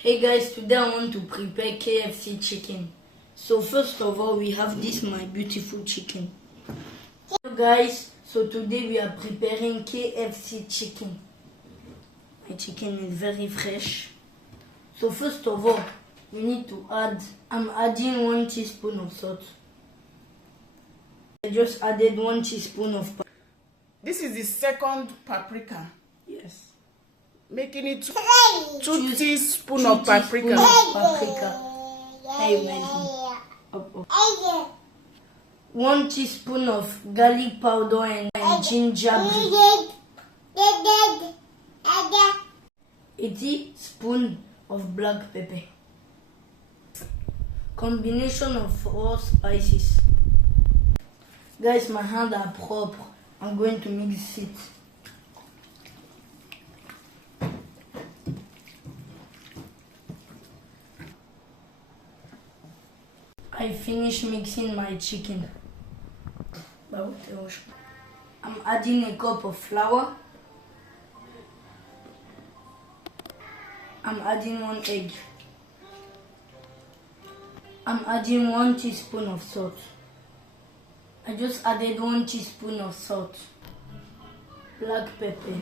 Hey guys, today I want to prepare KFC chicken. So first of all, we have this my beautiful chicken. Hello guys, so today we are preparing KFC chicken. My chicken is very fresh. So first of all, we need to I'm adding 1 teaspoon of salt. I just added 1 teaspoon of paprika. This is the second paprika. Yes. Making it 2 teaspoons of paprika. Hey, 1 teaspoon of garlic powder and ginger. 1 teaspoon of black pepper. Combination of 4 spices. Guys, my hands are proper. I'm going to mix it. I finished mixing my chicken. I'm adding a cup of flour. I'm adding 1 egg. I'm adding 1 teaspoon of salt. I just added 1 teaspoon of salt, black pepper,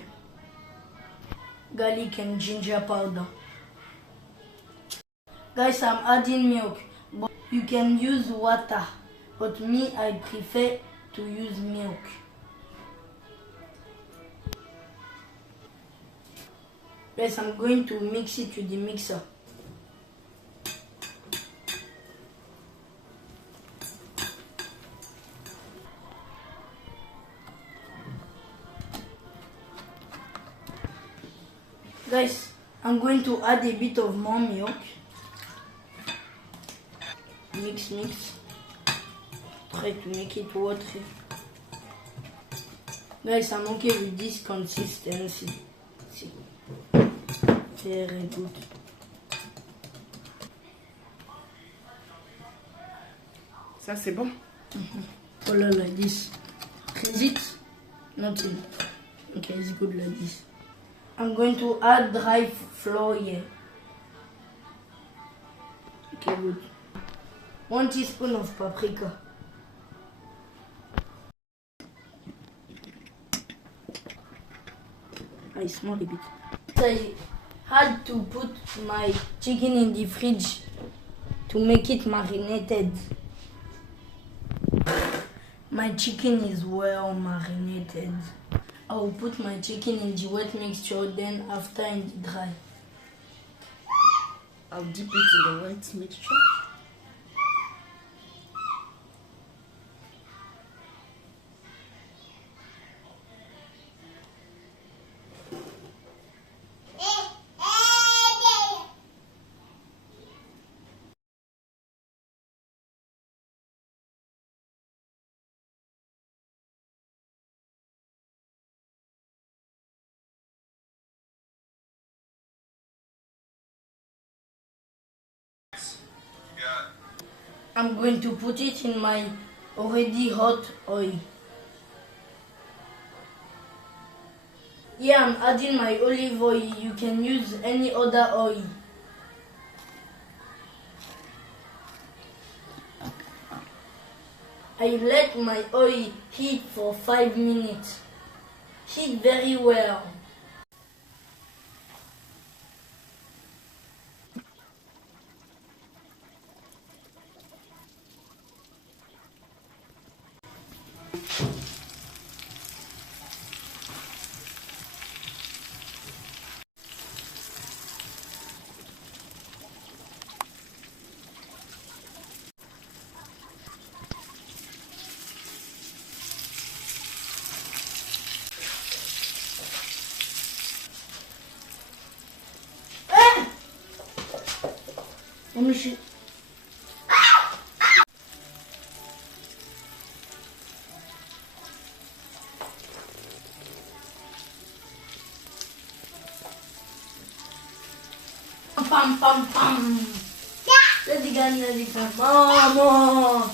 garlic and ginger powder. Guys, I'm adding milk. But you can use water, but me, I prefer to use milk. Yes, I'm going to mix it with the mixer. Guys, I'm going to add a bit of more milk. Mix. Try to make it watery. Guys, I'm okay with this consistency. See. Very good. Ça c'est bon? Follow like this. Is it? Nothing. Okay, it's good like this. I'm going to add dry flour here. Okay, good. 1 teaspoon of paprika. I smell a bit. I had to put my chicken in the fridge to make it marinated. My chicken is well marinated. I will put my chicken in the wet mixture, then after in the dry. I'll dip it in the wet mixture. I'm going to put it in my already hot oil. Yeah, I'm adding my olive oil. You can use any other oil. I let my oil heat for 5 minutes. Heat very well. Let me see. Pam. Let it go. Mama.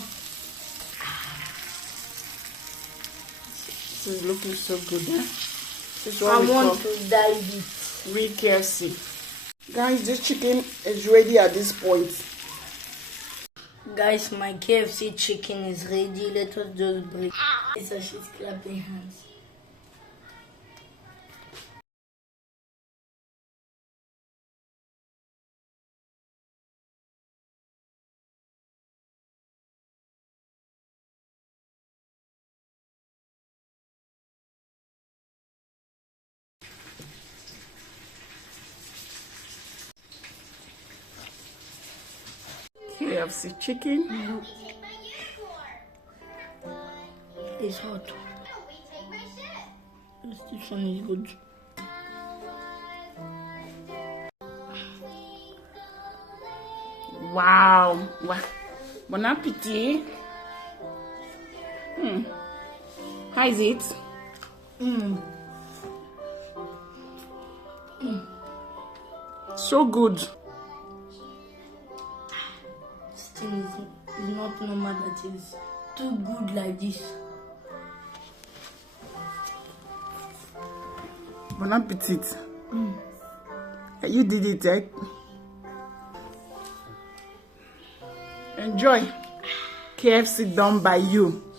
This is looking so good, eh? This is I what we want call to dive it. real KFC. Guys, this chicken is ready at this point. Guys, my KFC chicken is ready. Let us just break. So she's clapping hands. KFC chicken. It's hot. This one is good. Wow. Bon appetit. How is it? So good. This thing is not normal that is too good like this. Bon appetit. You did it, eh? Enjoy. KFC done by you.